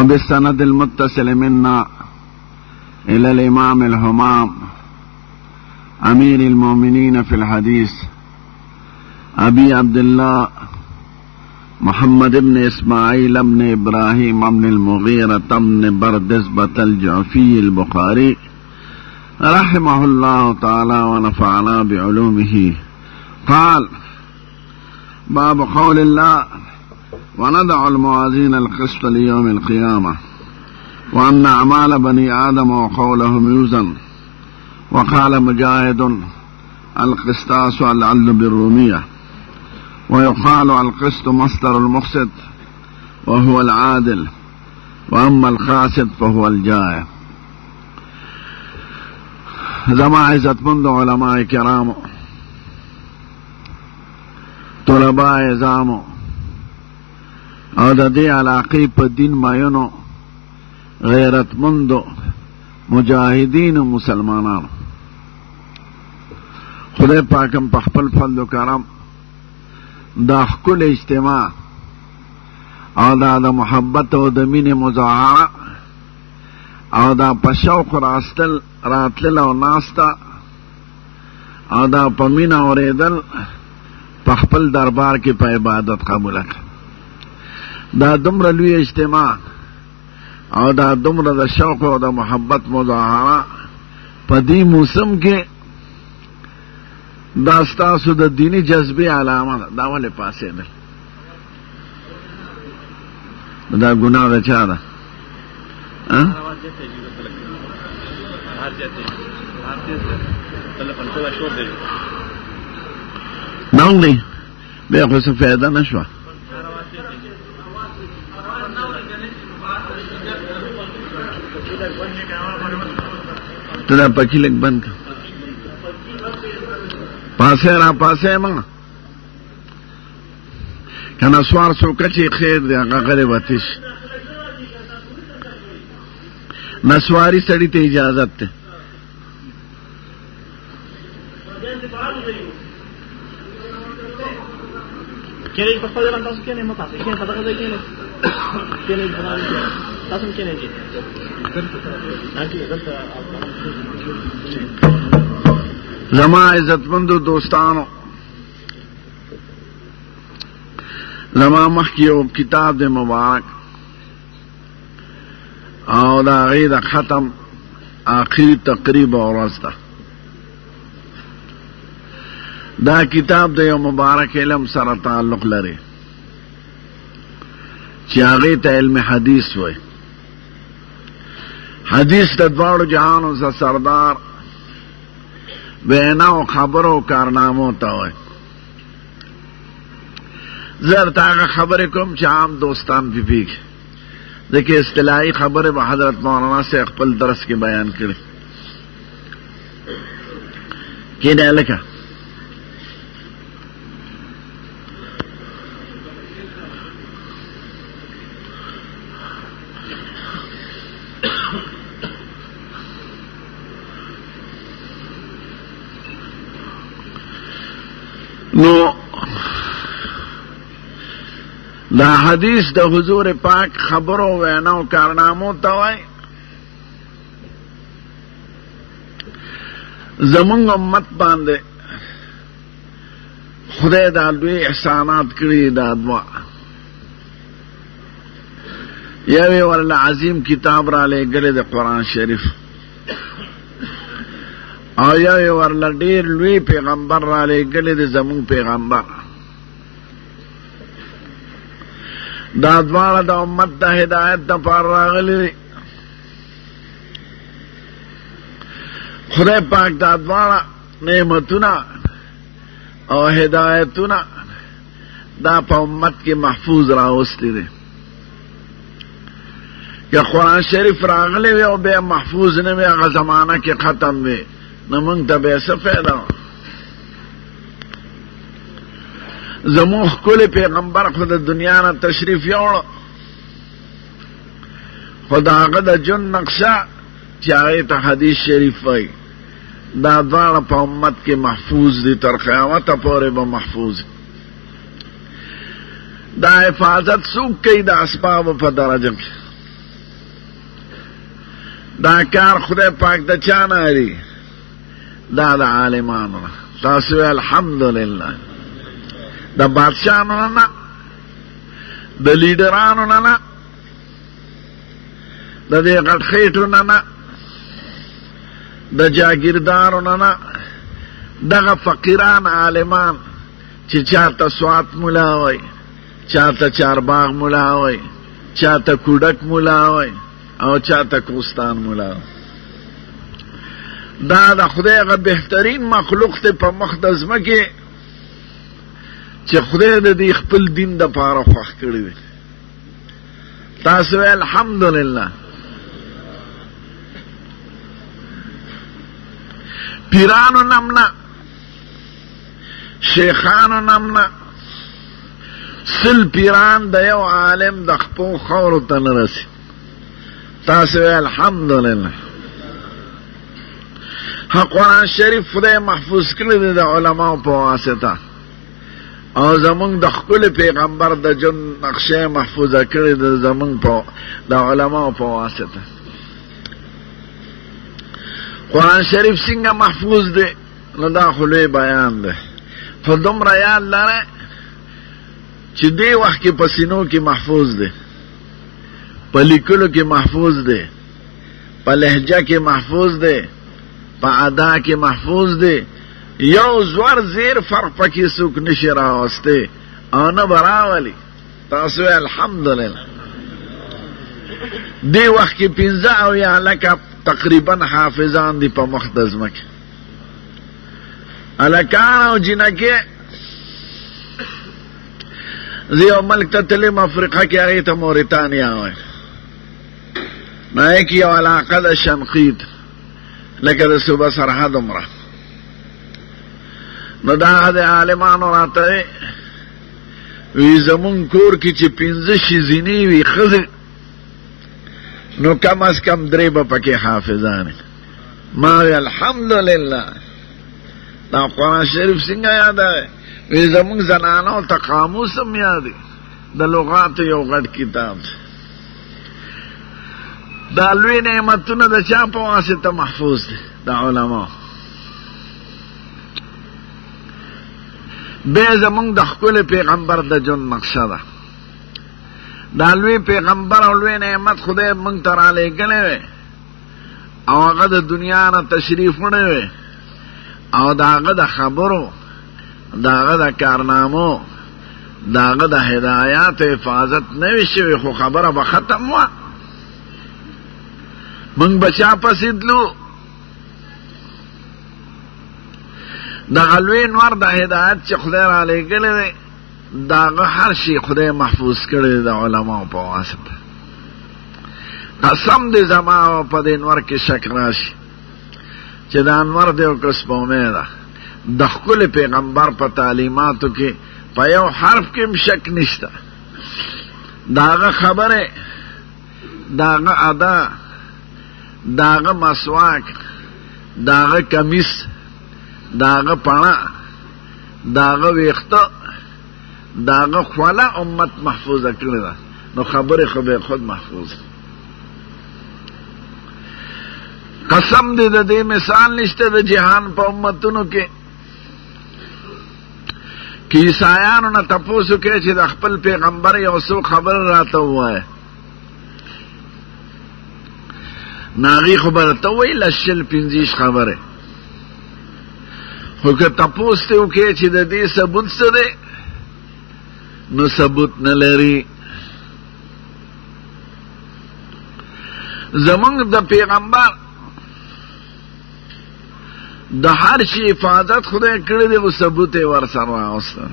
وبالسند المتصل منا إلى الإمام الهمام أمير المؤمنين في الحديث أبي عبد الله محمد بن إسماعيل بن إبراهيم بن المغيرة بن بردزبة الجعفي البخاري رحمه الله تعالى ونفعنا بعلومه قال: باب قول الله: ونضع الموازين القسط ليوم القيامة وأن أعمال بني آدم وقولهم يوزن. وقال مجاهد: القسطاس العدل بالرومية. ويقال القسط مصدر المقسط وهو العادل، وأما القاسط فهو الجائر. زما عزت مند علماء کرامو، طلباء ازامو او د دې علاقې په دین ماینو غیرت مندو مجاهدین و مسلمانانو، خدای پاکم په خپل فضل و کرم دا ښکلی اجتماع او دا د محبت او د مینې مظاهره او دا په شوق راتلل او ناسته او دا په مینه اورېدل په خپل دربار کې په عبادت قبوله کړه. دا دومره لوی اجتماع او دا دومره د شوق او د محبت مظاهره په دې موسم کې دا ستاسو د دیني جذبې علامه ده. دا ولې پاسېدل؟ دا ګناه د چا ده؟ نو دی بیا خو څه فایده نه شوه. ته دا پکې لږ بند کړه، پاسې را پاسې ما که نسوار څوکه چې خیر دی هغه غلی وتی شي. نسواري سړي ته اجازت ده. زما عزتمندو دوستانو، زما مخکې یو کتاب دی مبارک او دا هغې د ختم آخري تقریب ورځ ده. دا کتاب د یو مبارک علم سره تعلق لري چې هغې ته علم حدیث وایي. حدیث د دواړو جهانو څخه سردار وینا او خبرو او کارنامو ته وایي. زه درته هغه خبرې کوم چې عام دوستان پې پوهېږي، ځکه اصطلاحي خبرې به حضرت مولانا صاحب خپل درس کې بیان کړي. کېنه هلکه نو دا حدیث د حضور پاک خبرو ویناو کارنامو ته وایي. زمونږ امت باندې خدای دا لوی احسانات کړي. دا دوه، یو یې ورله عظیم کتاب را لېږلی د قرآن شریف او یو یې ورله ډېر لوی پیغمبر را لېږلی د زمونږ پیغمبر. دا دواړه د امت د هدایت دپاره راغلي دي. خدای پاک دا دواړه نعمتونه او هدایتونه دا په امت کې محفوظ راوستي دي. که قرآن شریف راغلی وي او بیا محفوظ نه وي، هغه زمانه کې ختم وي، نو موږ ته بیا څه فایده وه؟ زمون ښکلی پیغمبر خو د دنیا نه تشریف یوړه، خو د هغه د ژوند نقشه چې هغې ته حدیث شریف وایي، دا دواړه په امت کې محفوظ دي، تر قیامته پورې به محفوظ دي. دا حفاظت څوک کوي د اسبابو په درجه کې؟ دا کار خدای پاک د چا نه دی؟ دا د عالمانو نه. تاسو وی الحمدلله. د بادشاهانو نه، د لیډرانو نه، د دې غټ خېټو نه، د جاگیردارو نه، دغه فقیران عالمان چې چاته سوات ملا وای، چاته چارباغ ملا وای، چاته کوډک ملا وای او چاته کوستان ملا وای. دا د خدای هغه بهترین مخلوق دی په مخ د ځمکې چې خدای د دې خپل دین دپاره خوښ کړی دی. تاسو وی الحمدلله. پیرانو نم نه، شیخانو نم نه، سل پیران د یو عالم د خپو خورو ته نه رسي. تاسو وی الحمدلله. قرآن شریف خدای محفوظ کړی دی د علماو په واسطه، او زمونږ د خپل پیغمبر د جون نقشه محفوظه کړی دی زمونږ د علماو په واسطه. قرآن شریف څنګه محفوظ دی؟ نو دا خو لوی بیان دی. خو دومره یاد لره چې دې وخت کې په سینو کې محفوظ دی، په لیکلو کې محفوظ دی، په لهجه کې محفوظ دی، په ادا کې محفوظ دی. یو زور زیر فرق پکې څوک نشي راوستی او نه به راولي. تاسو الحمدلله. دې وخت کې 15 او یا لکه تقریبا حافظان دی په مخ د ځمکې، هلکان او جینکې. زه یو ملک ته تلم افریقا کې، هغې ته موریتانیا وایي. نو کې یو علاقه د شنقید لکه د صوبه سرحد عمره. نو دا د عالمانو راته وی زمونږ کور کې چې 15 ښځینې وي ښځې، نو کم از کم 3 به پکې حافظانې. ما وی الحمدلله. دا قرآن شریف څنګه یادوي؟ وی زمونږ زنانو ته قاموس هم یادي، د لغاتو یو غټ کتاب. دا لوی نعمتونه د چا په واسطه محفوظ دي؟ د علماو. بیا زمونږ د ښکلي پیغمبر د ژوند نقشه ده. دا لوی پیغمبر او لوی نعمت خدای موږ ته رالیږلی وی، او هغه د دنیا نه تشریف وړی وی، او د هغه د خبرو، د هغه د کارنامو، د هغه د هدایاتو حفاظت نه وي شوی، خو خبره به ختم وه. موږ به چا پسې تلو؟ دغه لوی نور د هدایت چې خدای رالیږلی دی، د هغه هر شي خدای محفوظ کړی دی د علماو په واسطه. قسم دې زما په دې نور کې شک راشي چې دا انور دی او که سپومې ده. د ښکلي پیغمبر په تعلیماتو کې په یو حرف کې هم شک نشته. د هغه خبرې، د هغه ادا، د هغه مسواک، د هغه کمیس، د هغه پڼه، د هغه ویښته، د هغه خوله امت محفوظه کړې ده. نو خبرې خو به خود محفوظ. قسم دې د دې مثال نشته د جهان په امتونو کې که عیسایانو نه تپوس وکړي چې د خپل پیغمبر یو څو خبره راته ووایه، نو هغې خو به راته ووایي 15 خبرې. خو که تپوس ته وکړي چې د دې ثبوت څه دی، نو ثبوت نه لري. زمونږ د پیغمبر د هر شي حفاظت خدای کړی دی، خو ثبوت یې ورسره راوسته.